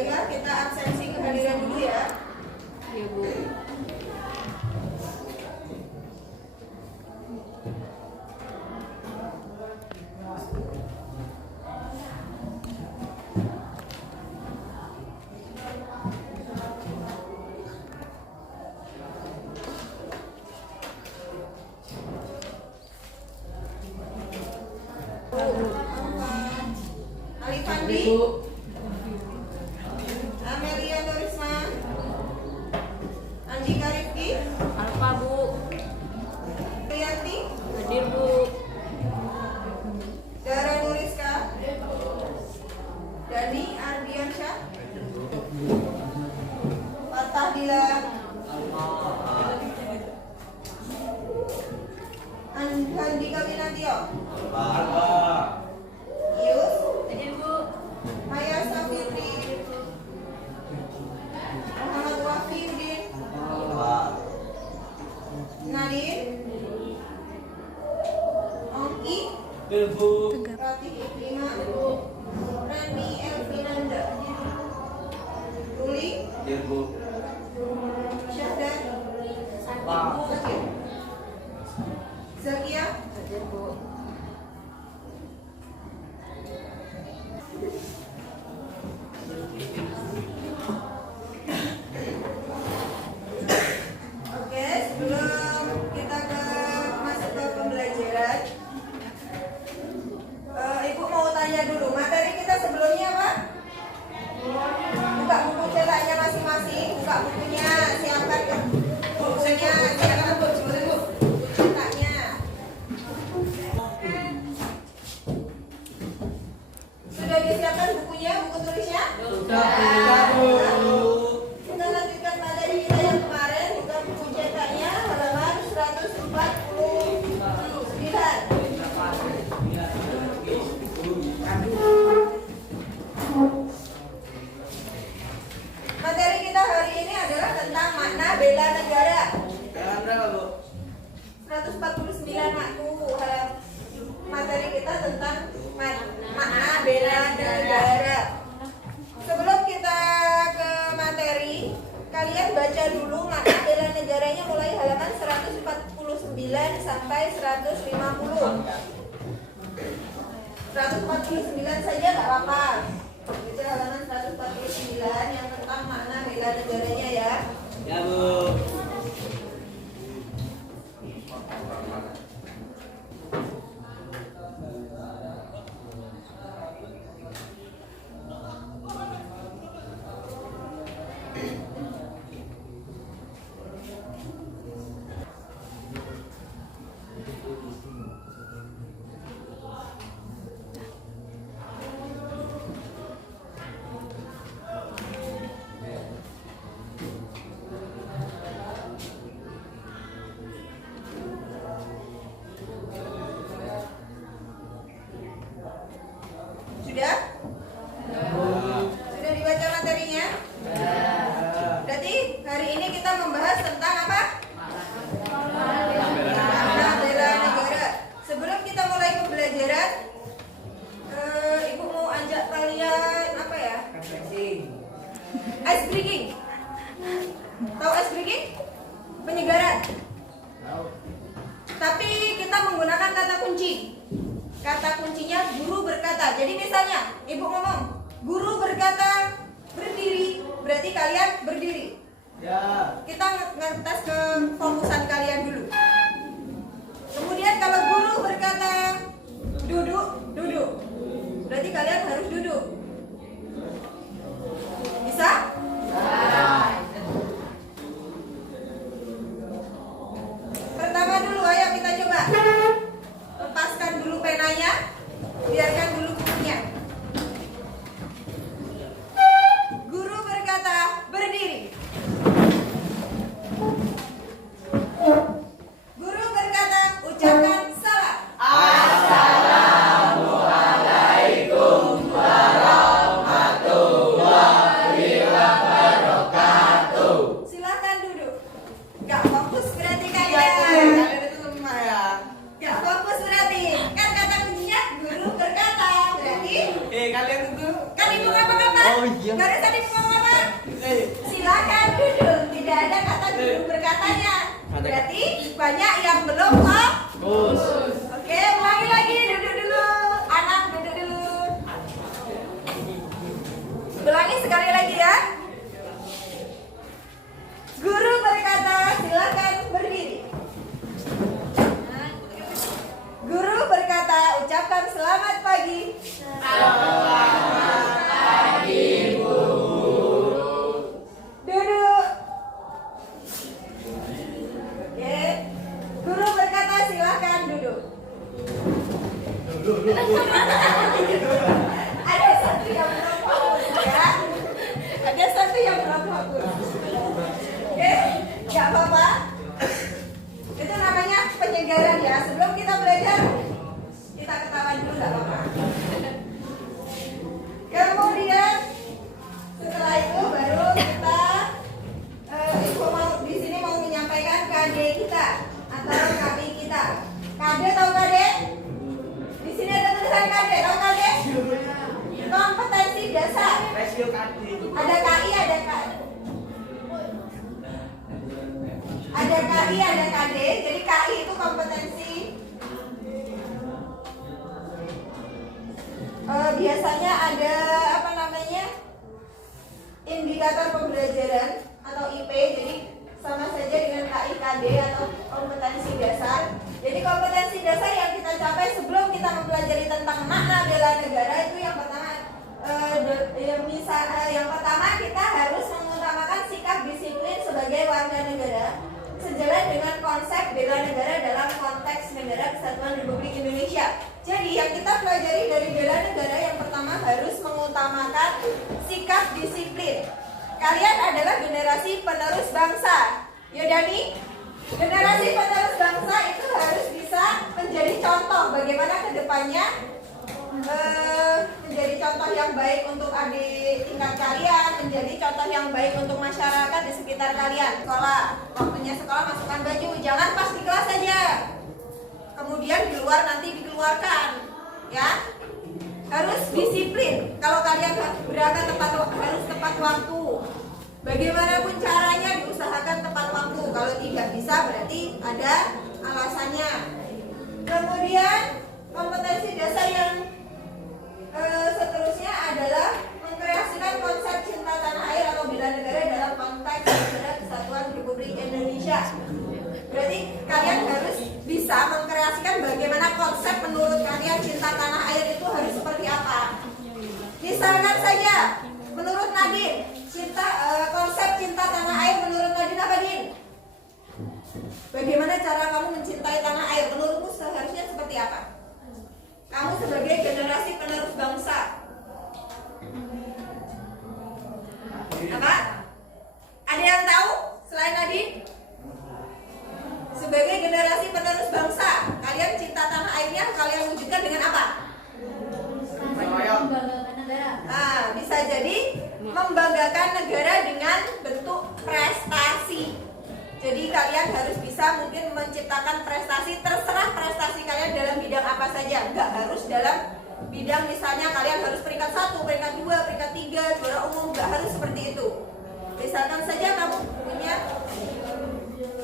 Baiklah, kita absensi kehadiran dulu ya. Iya, Bu. Alif Fandi, Amelia Norisma, Andika Rifki, Alfa, Bu. Priyanti, Hadir, Bu. Dara Nuriska, Dani Ardiansyah, Fatah Dila, Andika Winantio, Yus, Hadir, Bu. Maya Safitri, Muhammad Wafiuddin, Nadir, Ongki, Ratih Iklima, Rani Elvinanda, Ruli, Syahdan, Zakir, Zakia, Hadir, Bu. Oke, sebelum kita masuk ke pembelajaran, Ibu mau tanya dulu, materi kita sebelumnya apa? Buka buku cetaknya masing-masing, buka bukunya, siapkan bukunya, siapkan buku cetaknya. Sudah disiapkan bukunya, buku tulisnya? Kita lanjutkan materi kita yang kemarin, buka buku cetaknya halaman 149. Materi kita hari ini adalah tentang makna bela negara. 149 makku. Materi kita tentang makna bela negara. Sebelum kita ke materi, kalian baca dulu makna bela negaranya mulai halaman 149 sampai 150. 149 saja nggak apa-apa. Itu halaman 149 yang tentang makna bela negaranya ya. Ya, Bu. Sudah? Sudah dibaca materinya? Berarti hari ini kita membahas tentang apa? Makna bela negara. Sebelum kita mulai pembelajaran, Ibu mau ajak kalian apa ya? Ice breaking. Tahu ice breaking? Penyegaran. Tapi kita menggunakan kata kunci. Kata kuncinya guru berkata. Jadi misalnya ibu ngomong, guru berkata berdiri, berarti kalian berdiri. Ya. Kita ngetes ke fokusan kalian dulu. Kemudian kalau guru berkata duduk, duduk, berarti kalian harus duduk. Bisa? Pertama dulu, ayo kita coba. Lepaskan dulu penanya, biarkan dulu bukunya. Guru berkata berdiri. Guru berkata ucapkan salam. Assalamualaikum warahmatullahi wabarakatuh. Silakan duduk. Gak fokus berarti kalian. Gak fokus berarti. Kan kata kuncinya guru berkata. Berarti Kalian itu kan ibu ngapa-ngapa apa? Oh, iya. Barusan ibu ngomong apa? Silakan duduk. Tidak ada kata duduk berkatanya. Berarti banyak yang belum fokus. Oke, ulangi lagi. Duduk dulu. Anak duduk dulu. Ulangi sekali lagi ya. Guru berkata, silakan berdiri. Guru berkata, ucapkan selamat pagi. Duduk. Oke. Guru berkata silakan duduk. Ada satu yang belum fokus ya. Ada satu yang belum fokus. Oke, nggak apa-apa. Itu namanya penyegaran ya. Sebelum kita belajar, kita ketawa dulu nggak apa-apa. Kemudian setelah itu baru kita ibu mau di sini mau menyampaikan KD kita atau KD kita. KD tahu KD? Di sini ada tulisan KD, tahu KD? Kompetensi dasar. Ada KI, ada KD. Ada KI, ada KD. Jadi KI itu kompetensi. Biasanya ada apa namanya? Indikator pembelajaran atau IP. Jadi sama saja dengan KI, KD atau kompetensi dasar. Jadi kompetensi dasar yang kita capai sebelum kita mempelajari tentang makna bela negara itu yang pertama yang pertama kita harus mengutamakan sikap disiplin sebagai warga negara sejalan dengan konsep bela negara dalam konteks negara kesatuan Republik Indonesia. Jadi yang kita pelajari dari bela negara yang pertama harus mengutamakan sikap disiplin. Kalian adalah generasi penerus bangsa. Yodani, generasi penerus bangsa itu harus bisa menjadi contoh bagaimana kedepannya menjadi contoh yang baik untuk adik tingkat kalian, menjadi contoh yang baik untuk masyarakat di sekitar kalian. Sekolah, waktunya sekolah masukkan baju, jangan pas di kelas saja. Kemudian di luar nanti dikeluarkan, ya. Harus disiplin. Kalau kalian berangkat harus tepat waktu. Bagaimanapun caranya diusahakan tepat waktu. Kalau tidak bisa berarti ada alasannya. Kemudian kompetensi dasar yang seterusnya adalah mengkreasikan konsep cinta tanah air atau bela negara dalam konteks negara kesatuan Republik Indonesia. Berarti kalian harus bisa mengkreasikan bagaimana konsep menurut kalian cinta tanah air itu harus seperti apa. Misalkan saja, menurut Nadine, konsep cinta tanah air menurut Nadine apa, Din? Bagaimana cara kamu mencintai tanah air? Menurutmu seharusnya seperti apa? Kamu sebagai generasi penerus bangsa. Apa? Ada yang tahu selain Nadine? Sebagai generasi penerus bangsa, kalian cinta tanah airnya kalian wujudkan dengan apa? Bisa jadi membanggakan negara dengan bentuk prestasi. Jadi kalian harus bisa mungkin menciptakan prestasi, terserah prestasi kalian dalam bidang apa saja. Nggak harus dalam bidang misalnya kalian harus peringkat 1, peringkat 2, peringkat 3, juara umum, nggak harus seperti itu. Misalkan saja kamu punya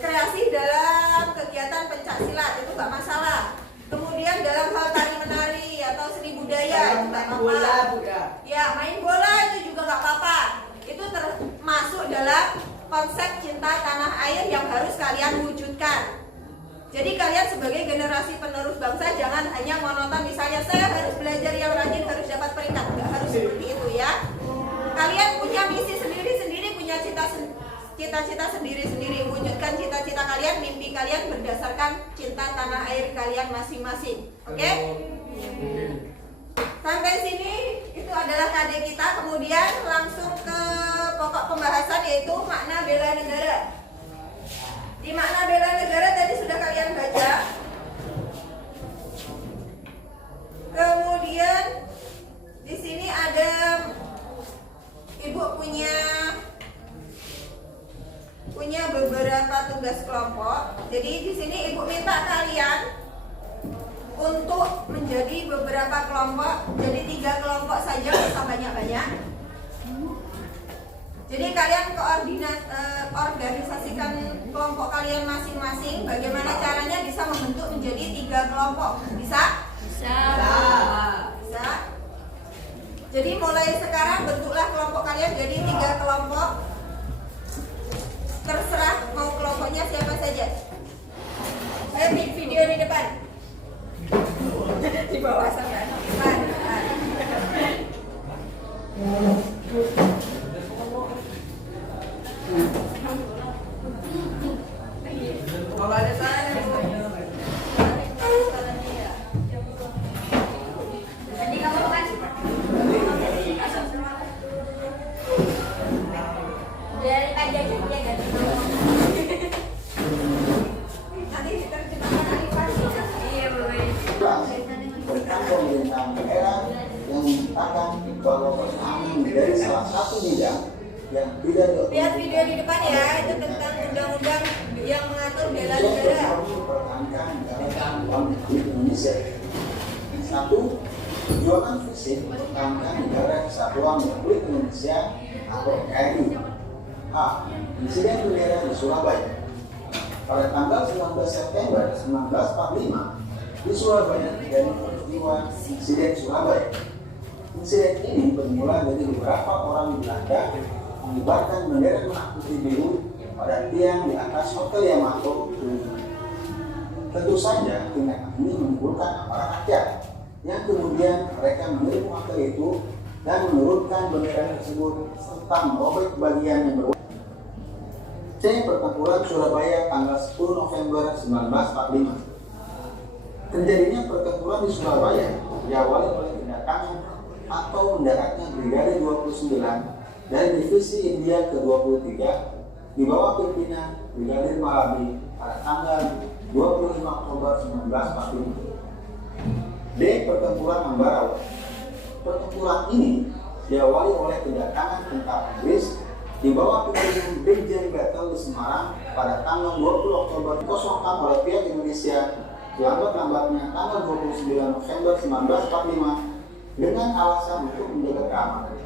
kreasi dalam kegiatan pencaksilat, itu nggak masalah. Kemudian dalam hal tari menari atau seni budaya itu nggak apa-apa. Ya, main bola itu juga nggak apa-apa. Itu termasuk dalam konsep cinta tanah air yang harus kalian wujudkan. Jadi kalian sebagai generasi penerus bangsa jangan hanya monoton misalnya saya harus belajar yang rajin harus dapat peringkat. Nggak harus seperti itu ya. Kalian punya misi sendiri-sendiri, punya cita-cita sendiri-sendiri. Wujudkan cita-cita kalian, mimpi kalian berdasarkan cinta tanah air kalian masing-masing. Oke? Sampai sini itu adalah KD kita. Kemudian langsung ke pokok pembahasan yaitu makna bela negara. Di makna bela negara tadi sudah kalian baca. Kemudian di sini ada Ibu punya beberapa tugas kelompok. Jadi di sini Ibu minta kalian untuk menjadi beberapa kelompok. Jadi 3 kelompok saja, usah banyak-banyak. Jadi kalian organisasikan kelompok kalian masing-masing. Bagaimana caranya bisa membentuk menjadi 3 kelompok? Bisa? Bisa. Bisa. Jadi mulai sekarang bentuklah kelompok kalian jadi 3 kelompok. Terserah mau kelompoknya siapa saja. Saya video di depan. Di bawah sana. Depan. Kalau ada salah Nanti kamu kan dari aja dia ganti nanti diterjemahkan Alifan. Iya, boleh. tentang pemerintahan daerah yang menyatakan bahwa persamaan dari salah satu bidang yang tidak Lihat video di depan ya, itu tentang undang-undang yang mengatur bela negara. dipertahankan dalam Uang Indonesia. 1. Perjuangan fisik mempertahankan negara kesatuan Republik Indonesia atau NKRI. A. Insiden bendera di Surabaya. Pada tanggal 19 September 1945 di Surabaya terjadi peristiwa insiden Surabaya. Insiden ini bermula dari beberapa orang Belanda mengibarkan bendera merah putih biru pada tiang di atas Hotel Yamato. Tentu saja tindakan ini menimbulkan amarah rakyat, yang kemudian mereka meniru hotel itu dan menurunkan bendera tersebut serta merobek bagian yang berwarna. C. Pertempuran Surabaya tanggal 10 November 1945. Terjadinya pertempuran di Surabaya diawali oleh kedatangan atau mendaratnya Brigade 29 dari Divisi India ke-23 di bawah pimpinan Brigadir Malabi pada tanggal 25 Oktober 1945. D. Pertempuran Ambarawa. Pertempuran ini diawali oleh kedatangan tentara Inggris di bawah pimpinan Brigjen Battle di Semarang pada tanggal 20 Oktober dikosongkan oleh pihak Indonesia lambat-lambatnya tanggal 29 November 1945 dengan alasan untuk menjaga keamanan.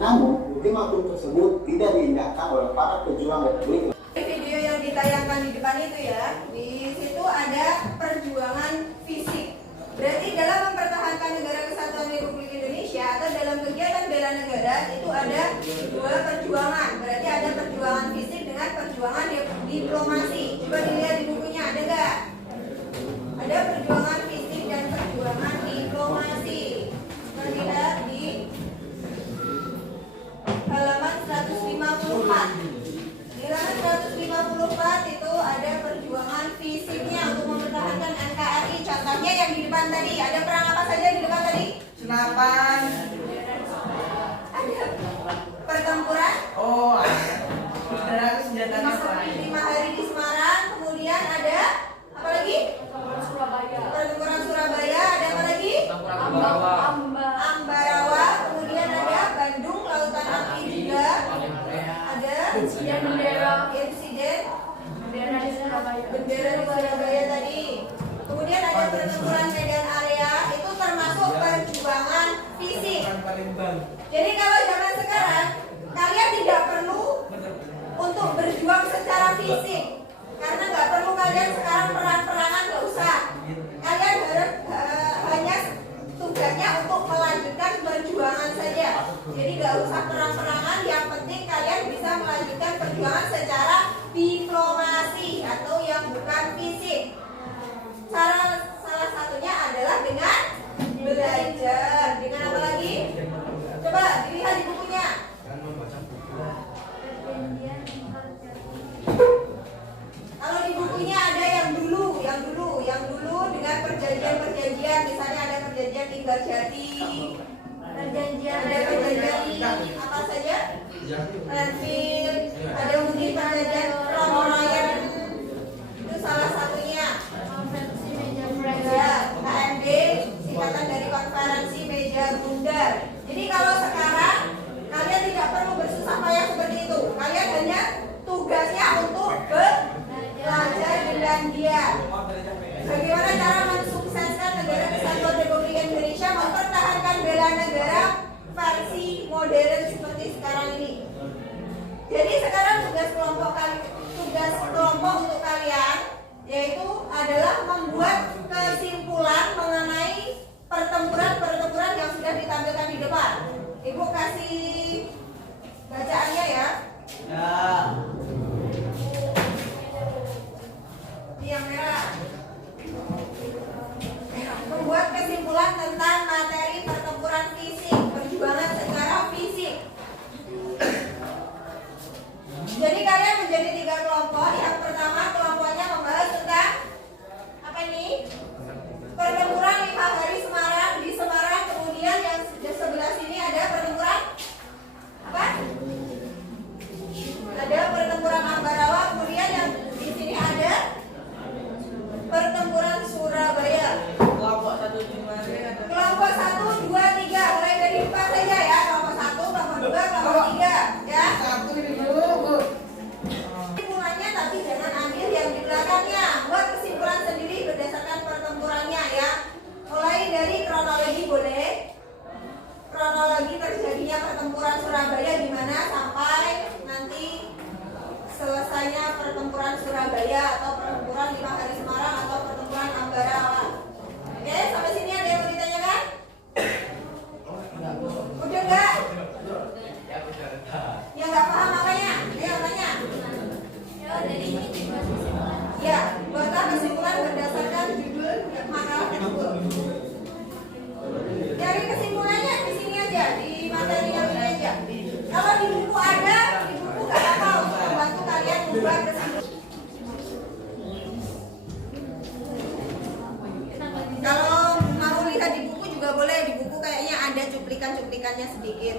Namun, ultimatum tersebut tidak diindahkan oleh para pejuang Republik. Video yang ditayangkan di depan itu ya, di situ ada perjuangan fisik. Berarti dalam mempertahankan negara kesatuan Republik Indonesia atau dalam kegiatan bela negara itu ada 2 perjuangan. Berarti ada perjuangan fisik dengan perjuangan diplomasi. Coba dilihat di bukunya, ada nggak? Ada perjuangan fisik dan perjuangan diplomasi. Coba lihat di halaman 154. Di halaman 154 itu ada perjuangan fisiknya untuk mempertahankan NKRI. Contohnya yang di depan tadi, ada perang apa saja di depan tadi? senapan. Ada pertempuran. Oh, ada senjata apa? 5 hari di Semarang. Kemudian ada apa lagi? Pertempuran Surabaya. Ada apa lagi? Ambarawa. Kemudian ada Bandung, Lautan Api juga. Ada insiden bendera di Surabaya tadi. Kemudian ada pertempuran Medan Area, itu termasuk perjuangan fisik. Jadi kalau zaman sekarang kalian tidak perlu untuk berjuang secara fisik, karena nggak perlu kalian sekarang perang-perangan, nggak usah. Kalian hanya tugasnya untuk melanjutkan perjuangan saja. Jadi nggak usah perang-perangan, yang penting kalian bisa melanjutkan perjuangan secara diplomasi atau yang bukan fisik. Salah satunya adalah dengan belajar. Dengan apa lagi? Coba dilihat di bukunya. Kalau di bukunya ada yang dulu dengan perjanjian-perjanjian. Misalnya ada perjanjian Tinggarjati, ada perjanjian apa saja? Renville, ada mungkin perjanjian Romorayan. Itu salah satunya. Ya, KMB, singkatan dari konferensi meja bundar. Jadi kalau sekarang kalian tidak perlu bersusah payah seperti itu. Kalian hanya tugasnya untuk belajar dengan dia. Bagaimana cara mensukseskan negara kesatuan Republik Indonesia mempertahankan bela negara versi modern seperti sekarang ini? Jadi sekarang tugas kelompok untuk kalian yaitu adalah membuat kesimpulan mengenai pertempuran yang sudah ditampilkan di depan. Ibu kasih bacaannya ya. Ya. Ini yang merah. Membuat kesimpulan tentang materi pertempuran fisik, perjuangan secara fisik. Jadi kalian menjadi 3 kelompok. Yang pertama kelompoknya membahas tentang apa ini? Pertempuran 5 hari Semarang di Semarang. Kemudian yang sebelah sini ada pertempuran apa? Ada pertempuran Ambarawa. Kemudian yang di sini ada pertempuran Surabaya. Kelompok 1 Januari ada. Kelompok 1, 2, 3. Mulai dari 4 saja ya. Kelompok 1, kelompok 2, kelompok 3 ya. Satu ini dulu. Kesimpulannya tapi jangan ambil yang di belakangnya. Buat kesimpulan sendiri berdasarkan pertempurannya ya. Mulai dari kronologi boleh. Kronologi terjadinya pertempuran Surabaya gimana sampai nanti selesainya pertempuran Surabaya atau pertempuran 5 hari Semarang atau pertempuran Ambarawa. Oke, sampai sini ada yang mau ditanyakan? Udah enggak? Yang nggak paham makanya, ayo tanya. Ya, buatlah kesimpulan berdasarkan judul makalah tersebut. Dari kesimpulannya di sini aja, di materi yang ini aja. Kalau di buku ada, di buku nggak apa-apa untuk membantu kalian membuat kesimpulan. Kalau mau lihat di buku juga boleh, di buku kayaknya ada cuplikan-cuplikannya sedikit.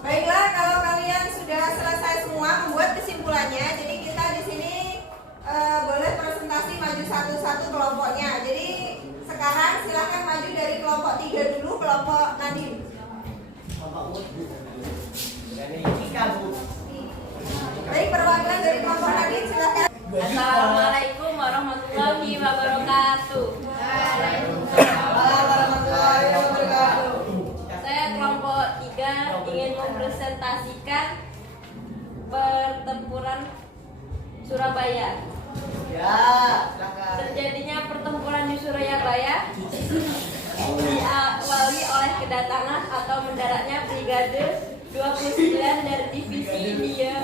Baiklah, kalau kalian sudah selesai semua membuat kesimpulannya, jadi kita di sini boleh presentasi maju satu-satu kelompoknya. Jadi sekarang silahkan maju dari kelompok 3 dulu, kelompok Nadim. Baik, perwakilan dari kelompok Nadim silahkan. Assalamualaikum warahmatullahi wabarakatuh. Warahmatullahi wabarakatuh. Saya kelompok 3 ingin mempresentasikan pertempuran Surabaya. Ya, silakan. Terjadinya pertempuran di Surabaya diawali oleh kedatangan atau mendaratnya Brigade 29 dari Divisi India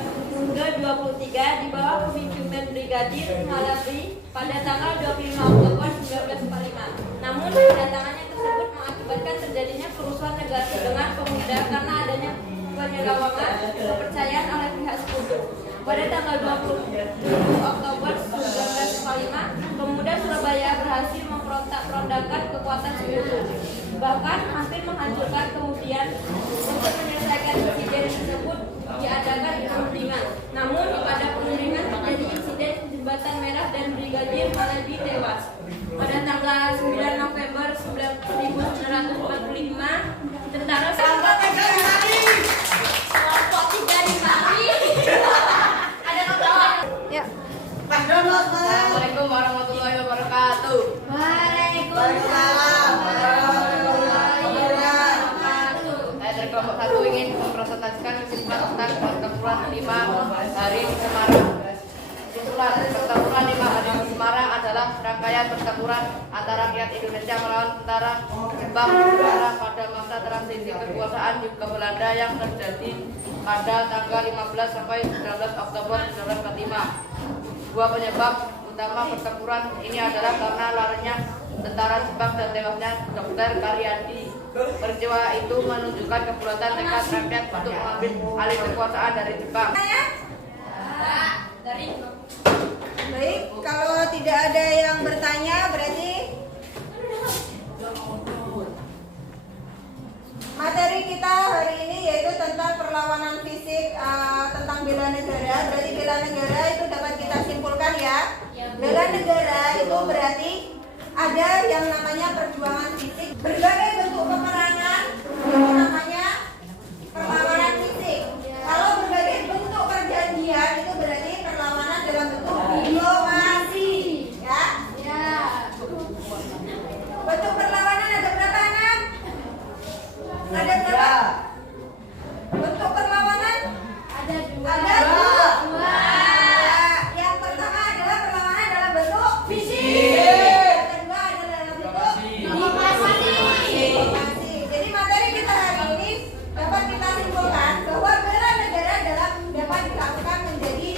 ke-23 di bawah pemimpinan Brigadir Malabri pada tanggal 25 Oktober 1945. Namun kedatangannya tersebut mengakibatkan terjadinya kerusuhan negatif dengan pemuda karena adanya penyelewengan kepercayaan oleh pihak sekutu. Pada tanggal 20 Oktober 1945, pemuda Surabaya berhasil memperontak-perondakan kekuatan sekutu, bahkan hampir menghancurkan. Kemudian untuk menyelesaikan insiden tersebut diadakan pengundiman. Namun pada pengundiman terjadi insiden jembatan merah dan Brigadir Maladi tewas. Pada tanggal 9 November 1945, tentara kelompok 3 di Bali. Ada ketawa. Ya. Assalamualaikum warahmatullahi wabarakatuh. Waalaikumsalam warahmatullahi wabarakatuh. Saya dari kelompok 1 ingin mempresentasikan kesimpulan tentang pertempuran 5 hari di Semarang. Kesimpulan pertempuran 5 hari di Semarang adalah rangkaian pertempuran antara rakyat Indonesia melawan tentara Jepang negara pada masa transisi kekuasaan di Belanda yang terjadi pada tanggal 15 sampai 19 Oktober 1945. Dua penyebab utama pertempuran ini adalah karena larinya tentara Jepang dan tewasnya Dr. Karyadi. Peristiwa itu menunjukkan kebulatan tekad rakyat untuk mengambil alih kekuasaan dari Jepang. Baik, kalau tidak ada yang bertanya berarti materi kita hari ini yaitu tentang perlawanan fisik, tentang bela negara. Berarti bela negara itu dapat kita simpulkan ya. Bela negara itu berarti ada yang namanya perjuangan fisik, berbagai bentuk peperangan itu namanya perlawanan fisik. Kalau berbagai bentuk perjanjian itu berarti perlawanan dalam bentuk diplomasi, ya. Bentuk perlawanan ada berapa, Anak? Ada berapa? Bentuk perlawanan? Ada dua. Yang pertama adalah perlawanan dalam bentuk fisik. Yang kedua adalah dalam bentuk diplomasi. Jadi materi kita hari ini dapat kita simpulkan bahwa bela negara dapat dilakukan menjadi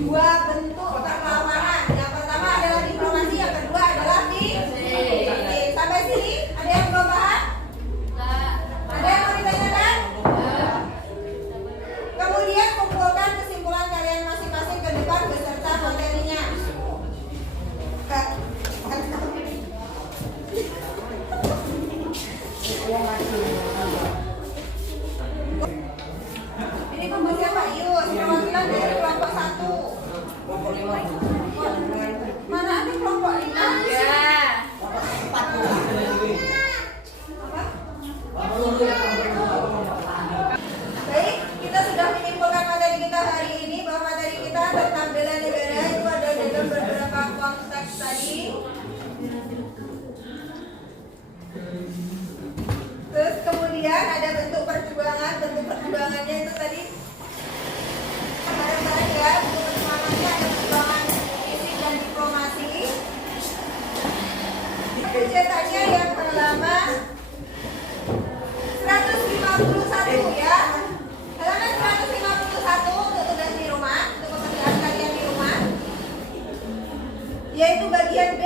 dua bentuk perlawanan. Yang pertama adalah diplomasi, yang kedua adalah fisik. Sampai sini ada yang belum paham? Ada yang mau ditanyakan? Kemudian kumpulkan kesimpulan kalian masing-masing ke depan beserta materinya. Ini pembagian Pak Yus, perwakilan dari kelompok 1. Mana ada kelompok 5? Baik, kita sudah menyimpulkan materi kita hari ini bahwa materi kita tentang bela negara itu ada dalam beberapa konteks tadi. Terus kemudian ada bentuk perjuangannya itu tadi bareng-bareng ya. Bentuk perjuangannya ada perjuangan fisik dan diplomasi. Ceritanya yang pertama 151 ya. Halaman 151 untuk tugas di rumah, untuk pekerjaan kalian di rumah. Yaitu bagian B